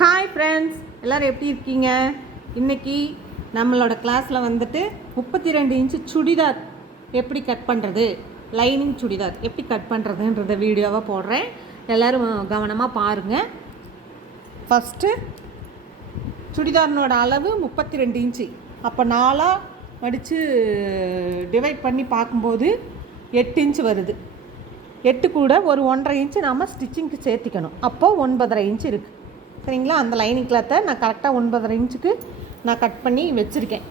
Hi friends எல்லோரும் எப்படி இருக்கீங்க? இன்னைக்கு நம்மளோட கிளாஸில் வந்துட்டு முப்பத்தி ரெண்டு இன்ச்சு சுடிதார் எப்படி கட் பண்ணுறது லைனிங் சுடிதார் எப்படி கட் பண்ணுறதுன்றத வீடியோவாக போடுறேன். எல்லோரும் கவனமாக பாருங்கள் ஃபஸ்ட்டு சுடிதாரினோட அளவு முப்பத்தி ரெண்டு இன்ச்சு அப்போ நாலாக மடித்து டிவைட் பண்ணி பார்க்கும்போது எட்டு இன்ச்சு வருது. எட்டு கூட ஒரு ஒன்றரை இன்ச்சு நாம் ஸ்டிச்சிங்க்கு சேர்த்திக்கணும். அப்போது ஒன்பதரை இன்ச்சு இருக்குது சரிங்களா? அந்த லைனிங் கிளாத்தை நான் கரெக்டாக ஒன்பதரை இன்ச்சுக்கு நான் கட் பண்ணி வச்சுருக்கேன்.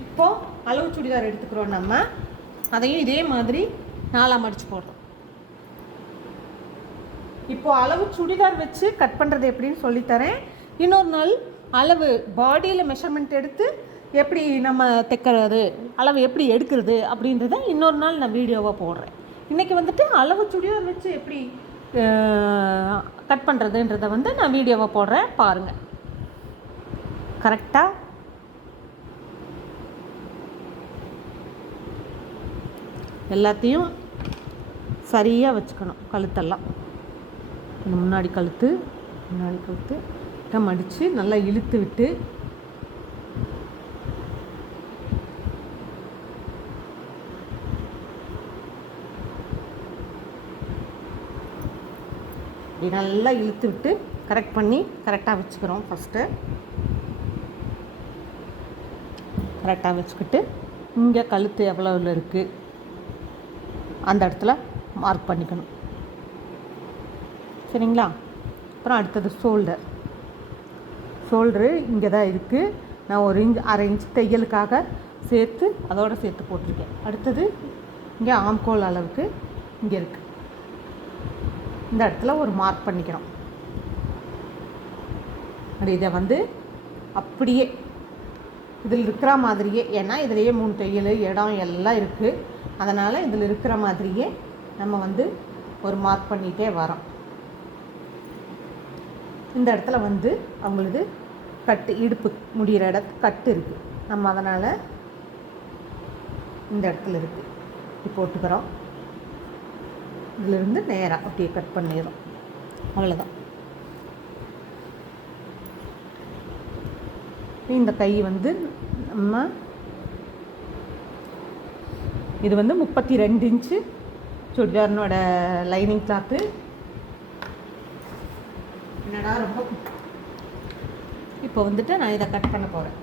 இப்போது அளவு சுடிதார் எடுத்துக்கிறோம் நம்ம. அதையும் இதே மாதிரி நாலாக மடித்து போடுறோம். இப்போது அளவு சுடிதார் வச்சு கட் பண்ணுறது எப்படின்னு சொல்லித்தரேன். இன்னொரு நாள் அளவு பாடியில் மெஷர்மெண்ட் எடுத்து எப்படி நம்ம தைக்கிறது அளவு எப்படி எடுக்கிறது அப்படின்றத இன்னொரு நாள் நான் வீடியோவாக போடுறேன். இன்றைக்கி வந்துட்டு அளவு சுடிதார் வச்சு எப்படி கட் பண்ணுறதுன்றதை வந்து நான் வீடியோவை போடுறேன் பாருங்கள் கரெக்டாக எல்லாத்தையும் சரியாக வச்சுக்கணும் கழுத்தெல்லாம். முன்னாடி கழுத்து முன்னாடி கழுத்து. மடித்து நல்லா இழுத்து விட்டு அப்படி நல்லா இழுத்து விட்டு கரெக்ட் பண்ணி கரெக்டாக வச்சுக்கிறோம் ஃபஸ்ட்டு கரெக்டாக வச்சுக்கிட்டு இங்கே கழுத்து எவ்வளோவில் இருக்குது அந்த இடத்துல மார்க் பண்ணிக்கணும். சரிங்களா? அப்புறம் அடுத்தது ஷோல்டர் ஷோல்டரு இங்கே தான் இருக்குது நான் ஒரு இன்ச் அரை இன்ச் தையலுக்காக சேர்த்து அதோடு சேர்த்து போட்டிருக்கேன். அடுத்தது இங்கே ஆம்கோல் அளவுக்கு இங்கே இருக்குது இந்த இடத்துல ஒரு மார்க் பண்ணிக்கிறோம் இதை வந்து அப்படியே இதில் இருக்கிற மாதிரியே ஏன்னா இதுலேயே மூணு தையல் இடம் எல்லாம் இருக்குது அதனால் இதில் இருக்கிற மாதிரியே நம்ம வந்து ஒரு மார்க் பண்ணிகிட்டே வரோம். இந்த இடத்துல வந்து அவங்களது கட்டு இடுப்பு முடிகிற இடத்து கட்டு இருக்குது நம்ம அதனால் இந்த இடத்துல இருக்குது போட்டுக்கிறோம். இதிலிருந்து நேராக அப்படியே கட் பண்ணிடும் அவ்வளோதான் இந்த கை வந்து நம்ம இது வந்து முப்பத்தி ரெண்டு இன்ச்சு சுடிதாரனோட லைனிங் கிளாத்து என்னடா ரொம்ப இப்போ வந்துட்டு நான் இதை கட் பண்ண போகிறேன்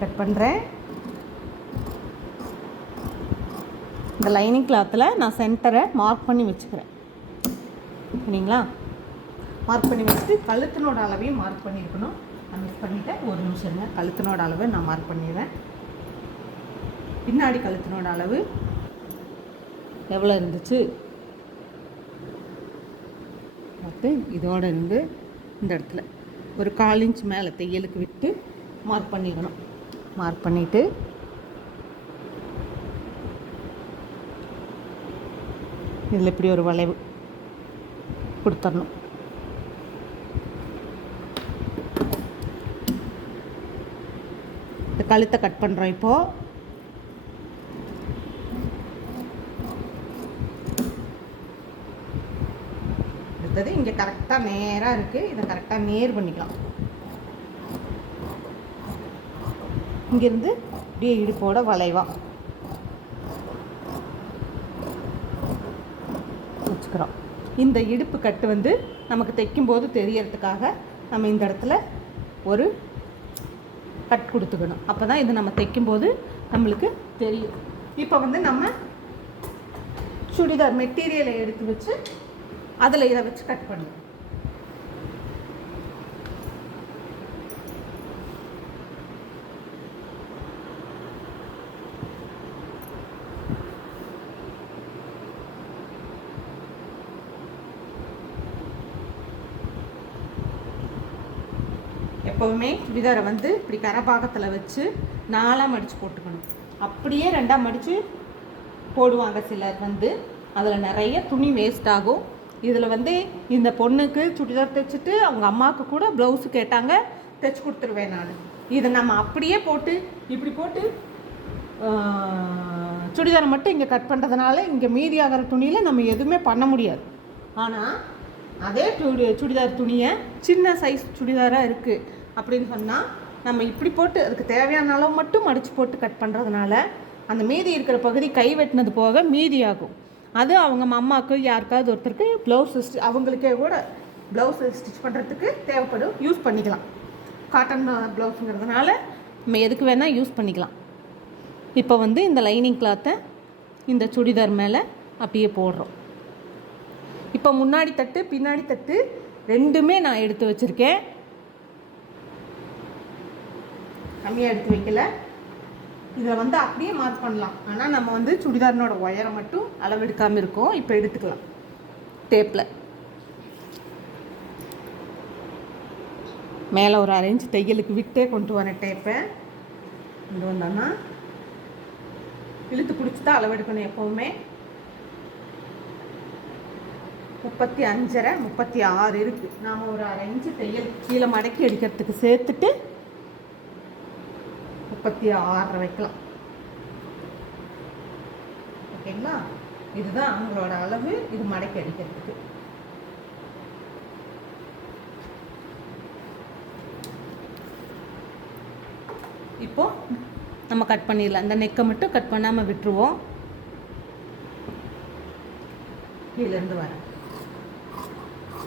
கை பண்ணுறேன் இந்த லைனிங் கிளாத்தில் நான் சென்டரை மார்க் பண்ணி வச்சுக்கிறேன். சரிங்களா? மார்க் பண்ணி வச்சுட்டு கழுத்தினோட அளவையும் மார்க் பண்ணியிருக்கணும். நான் மிஸ் பண்ணிவிட்டேன் ஒரு நிமிஷம் இருங்க. கழுத்தினோட அளவை நான் மார்க் பண்ணிடுறேன். பின்னாடி கழுத்தினோட அளவு எவ்வளோ இருந்துச்சு? பார்த்து இதோட இருந்து இந்த இடத்துல. ஒரு கால் இன்ச் மேலே தையலுக்கு விட்டு மார்க் பண்ணிக்கணும். மார்க் பண்ணிவிட்டு இதில் இப்படி ஒரு வளைவு கொடுத்துடணும் இந்த கழுத்தை கட் பண்ணுறோம் இப்போது அடுத்தது இங்கே கரெக்டாக நேராக இருக்குது இதை கரெக்டாக நேர் பண்ணிக்கலாம். இங்கேருந்து அப்படியே இடுப்போட வளைவா. வச்சுக்கிறோம். இந்த இடுப்பு கட்டு வந்து நமக்கு தைக்கும்போது தெரியறதுக்காக நம்ம இந்த இடத்துல ஒரு கட் கொடுத்துக்கணும். அப்போ தான் இது நம்ம தைக்கும்போது நம்மளுக்கு தெரியும். இப்போ வந்து நம்ம சுடிதார் மெட்டீரியலை எடுத்து வச்சு அதில் இதை வச்சு கட் பண்ணுவோம் எப்போவுமே சுடிதாரை வந்து இப்படி கரபாகத்தில் வச்சு நாலாக மடித்து போட்டுக்கணும். அப்படியே ரெண்டாக மடித்து போடுவாங்க சிலர் வந்து. அதில் நிறைய துணி வேஸ்ட் ஆகும். இதில் வந்து இந்த பொண்ணுக்கு சுடிதார் தைச்சிட்டு அவங்க அம்மாவுக்கு கூட ப்ளவுஸு கேட்டாங்க தைச்சி கொடுத்துருவேன் நான். இதை நம்ம அப்படியே போட்டு இப்படி போட்டு சுடிதாரை மட்டும் இங்கே கட் பண்ணுறதுனால இங்கே மீதி ஆகிற துணியில் நம்ம எதுவுமே பண்ண முடியாது. ஆனால் அதே சுடி சுடிதார் துணியை சின்ன சைஸ் சுடிதாராக இருக்குது அப்படின்னு சொன்னால் நம்ம இப்படி போட்டு அதுக்கு தேவையான அளவு மட்டும் மடித்து போட்டு கட் பண்ணுறதுனால அந்த மீதி இருக்கிற பகுதி கை வெட்டினது போக மீதி ஆகும் அது அவங்க அம்மாவுக்கு யாருக்காவது ஒருத்தருக்கு ப்ளவுஸ் அவங்களுக்கே கூட ப்ளவுஸ் ஸ்டிச் பண்ணுறதுக்கு தேவைப்படும். யூஸ் பண்ணிக்கலாம். காட்டன் ப்ளவுஸுங்கிறதுனால நம்ம எதுக்கு வேணால் யூஸ் பண்ணிக்கலாம். இப்போ வந்து இந்த லைனிங் கிளாத்தை இந்த சுடிதார் மேலே அப்படியே போடுறோம். இப்போ முன்னாடி தட்டு பின்னாடி தட்டு ரெண்டுமே நான் எடுத்து வச்சுருக்கேன். கம்மியாக எடுத்து வைக்கல. இதில் வந்து அப்படியே மார்க் பண்ணலாம். ஆனால் நம்ம வந்து சுடிதாரினோட ஒயரை மட்டும் அளவெடுக்காமல் இருக்கோம். இப்போ எடுத்துக்கலாம். டேப்பில் மேலே ஒரு அரேஞ்ச் தையலுக்கு விட்டே கொண்டு வரேன் டேப்பை கொண்டு வந்தோம்னா இழுத்து பிடிச்சி தான் அளவெடுக்கணும் எப்போவுமே. முப்பத்தி அஞ்சரை முப்பத்தி ஆறு இருக்குது நாம் ஒரு அரை இன்ச்சு தையல் கீழே மடக்கி அடிக்கிறதுக்கு சேர்த்துட்டு முப்பத்தி ஆறரை வைக்கலாம். ஓகேங்களா? இதுதான் அவங்களோட அளவு இது மடக்கி அடிக்கிறதுக்கு. இப்போ நம்ம கட் பண்ணிடலாம். இந்த நெக்கை மட்டும் கட் பண்ணாமல் விட்டுருவோம். கீழேருந்து வரேன்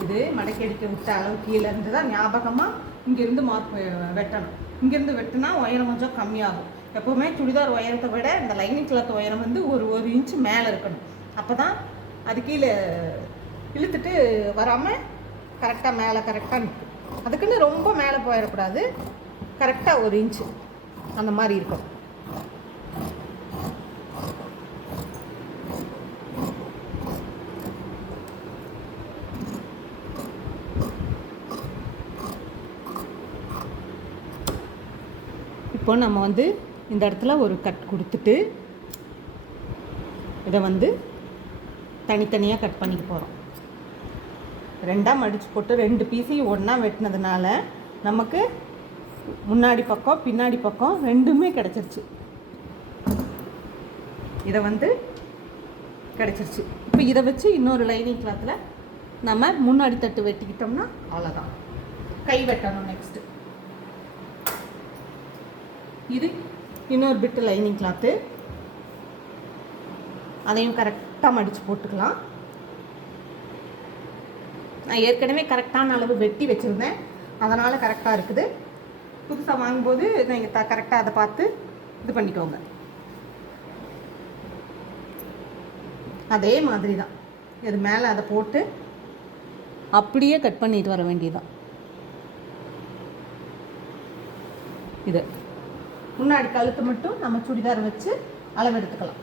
இது மடக்கி அடிக்க விட்ட அளவு கீழேருந்து தான் ஞாபகமாக இங்கேருந்து மார்க் வெட்டணும். இங்கேருந்து வெட்டினா உயரம் கொஞ்சம் கம்மியாகும். எப்போவுமே சுடிதார் உயரத்தை விட இந்த லைனிங் கிளாத் உயரம் வந்து ஒரு ஒரு இன்ச்சு மேலே இருக்கணும். அப்போ தான் அது கீழே இழுத்துட்டு வராமல் கரெக்டாக மேலே கரெக்டாக நிற்கும் அதுக்குன்னு ரொம்ப மேலே போயிடக்கூடாது. கரெக்டாக ஒரு இன்ச்சு அந்த மாதிரி இருக்கும் இப்போ நம்ம வந்து இந்த இடத்துல ஒரு கட் கொடுத்துட்டு இதை வந்து தனித்தனியாக கட் பண்ணிக்க போகிறோம் ரெண்டாக மடித்து போட்டு ரெண்டு பீஸையும் ஒன்றா வெட்டினதுனால நமக்கு முன்னாடி பக்கம் பின்னாடி பக்கம் ரெண்டுமே கிடச்சிருச்சு. இதை வந்து கிடச்சிருச்சு. இப்போ இதை வச்சு இன்னொரு லைனிங் கிளாத்தில் நம்ம முன்னாடி தட்டு வெட்டிக்கிட்டோம்னா அவ்வளோதான் கை வெட்டணும் நெக்ஸ்ட்டு இது இன்னொரு பிட்டு லைனிங் கிளாத்து அதையும் கரெக்டாக மடித்து போட்டுக்கலாம். நான் ஏற்கனவே கரெக்டான அளவு வெட்டி வச்சுருந்தேன். அதனால் கரெக்டாக இருக்குது. புதுசாக வாங்கும்போது நீங்கள் த கரெக்டாக அதை பார்த்து இது பண்ணிக்கோங்க. அதே மாதிரி தான் இது மேலே அதை போட்டு அப்படியே கட் பண்ணிட்டு வர வேண்டியதுதான். இது. முன்னாடி கழுத்து மட்டும் நம்ம சுடிதார் வச்சு அளவெடுத்துக்கலாம்.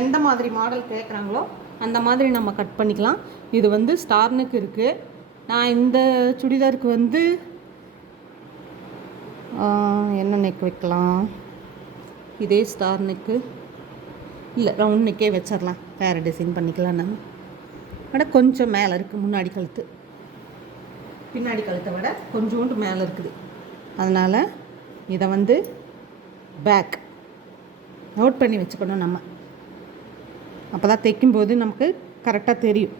எந்த மாதிரி மாடல் கேட்குறாங்களோ அந்த மாதிரி நம்ம கட் பண்ணிக்கலாம். இது வந்து ஸ்டார்னுக்கு இருக்குது நான் இந்த சுடிதாருக்கு வந்து என்ன நெக் வைக்கலாம்? இதே ஸ்டார் நெக்கு இல்லை ரவுண்ட் நெக்கே வச்சிடலாம் வேறு டிசைன் பண்ணிக்கலாம் நம்ம. ஆனால் கொஞ்சம் மேலே இருக்குது முன்னாடி கழுத்து. பின்னாடி கழுத்தை விட கொஞ்சோண்டு மேலே இருக்குது. அதனால் இதை வந்து பேக் நோட் பண்ணி வச்சுக்கணும் நம்ம. அப்போ தான் தைக்கும்போது நமக்கு கரெக்டாக தெரியும்.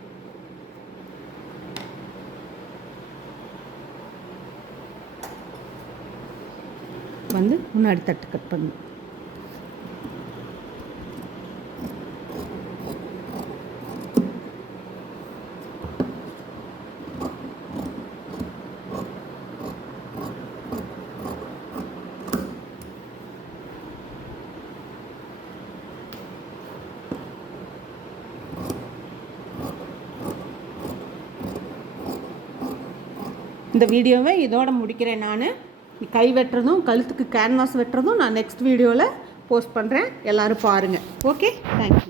வந்து முன்னாடி தட்டு கட் பண்ணணும். இந்த வீடியோவை இதோட முடிக்கிறேன் நான். கை வெட்டுறதும் கழுத்துக்கு கேன்வாஸ் வெட்டுறதும் நான் நெக்ஸ்ட் வீடியோவில் போஸ்ட் பண்ணுறேன் எல்லோரும் பாருங்கள் ஓகே தேங்க்யூ